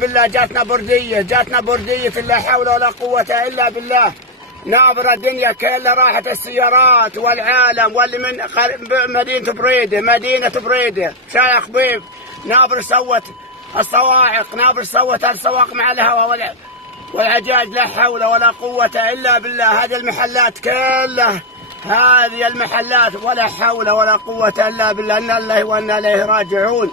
بالله جاتنا بردية لا حول ولا قوة إلا بالله. نابرة الدنيا كلها راحت السيارات والعالم واللي من مدينة بريدة شايخ خبيب. نابر سوت الصواعق، نابر سوت السواق مع الهواء والعجاج. لا حول ولا قوة إلا بالله. هذه المحلات كلها، هذه المحلات ولا حول ولا قوة إلا بالله. إنا لله وإنا إليه راجعون.